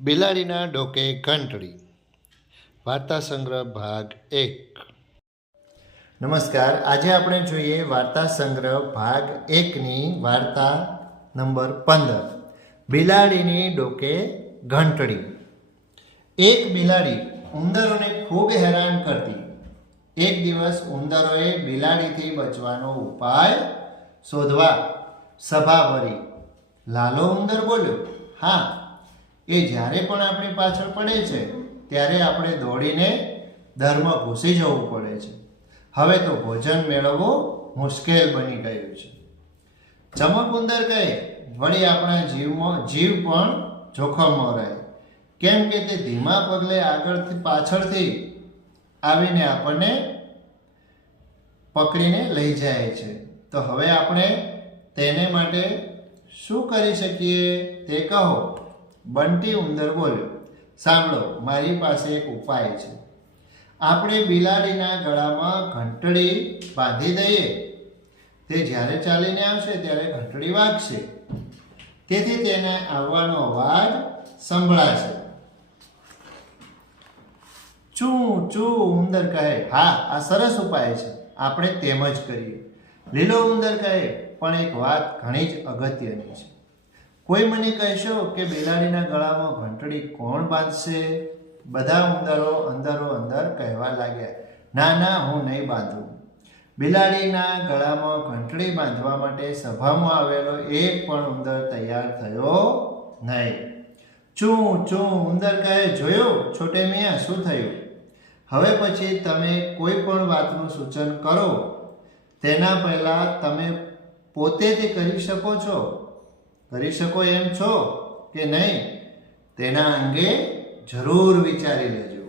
બિલાડીના ડોકે ઘંટડી વાર્તા સંગ્રહ ભાગ 1। નમસ્કાર, આજે આપણે જોઈએ વાર્તા સંગ્રહ ભાગ 1ની વાર્તા નંબર 15, બિલાડીની ડોકે ઘંટડી। એક બિલાડી ઉંદરોને ખૂબ હેરાન કરતી। એક દિવસ ઉંદરોએ બિલાડીથી બચવાનો ઉપાય શોધવા સભા ભરી। લાલો ઉંદર બોલ્યો, હા, એ જ્યારે પણ આપણી પાછળ પડે છે ત્યારે આપણે દોડીને દરમાં ઘૂસી જવું પડે છે। હવે તો ભોજન મેળવવું મુશ્કેલ બની ગયું છે। ચમક ઉંદર કહે, વળી આપણા જીવ પણ જોખમમાં રહે, કેમ કે તે ધીમા પગલે આગળથી પાછળથી આવીને આપણને પકડીને લઈ જાય છે। તો હવે આપણે તેને માટે શું કરી શકીએ તે કહો। બંટી ઉંદર બોલ્યો, સાંભળો, મારી પાસે એક ઉપાય છે। આપણે બિલાડીના ગળામાં ઘંટડી બાંધી દઈએ। તે જ્યારે ચાલીને આવશે ત્યારે ઘંટડી વાગશે, તેથી તેને આવવાનો અવાજ સંભળાશે। ચૂ ચૂ ઉંદર કહે, હા, આ સરસ ઉપાય છે, આપણે તેમ જ કરીએ। લીલો ઉંદર કહે, પણ એક વાત ઘણી જ અગત્યની છે। કોઈ મને કહેશો કે બિલાડીના ગળામાં ઘંટડી કોણ બાંધશે? બધા ઉંદરો અંદર કહેવા લાગ્યા, ના ના, હું નહીં બાંધું। બિલાડીના ગળામાં ઘંટડી બાંધવા માટે સભામાં આવેલો એક પણ ઉંદર તૈયાર થયો નહીં। ચૂ ચૂ ઉંદર કહે, જોયું છોટે મિયા, શું થયું? હવે પછી તમે કોઈ પણ વાતનું સૂચન કરો તેના પહેલા તમે પોતે તે કરી શકો એમ છો કે નહીં, તેના અંગે જરૂર વિચારી લેજો।